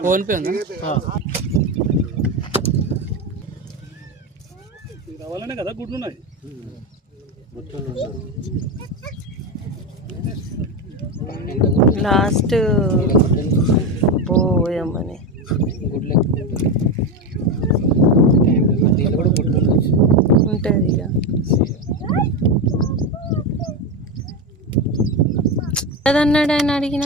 Phone pay ఉందా? రావాలనే కదా గుడ్లు ఉన్నాయి. లాస్ట్ పోయమ్మని ఉంటుంది ఇక అదన్నాడు ఆయన అడిగిన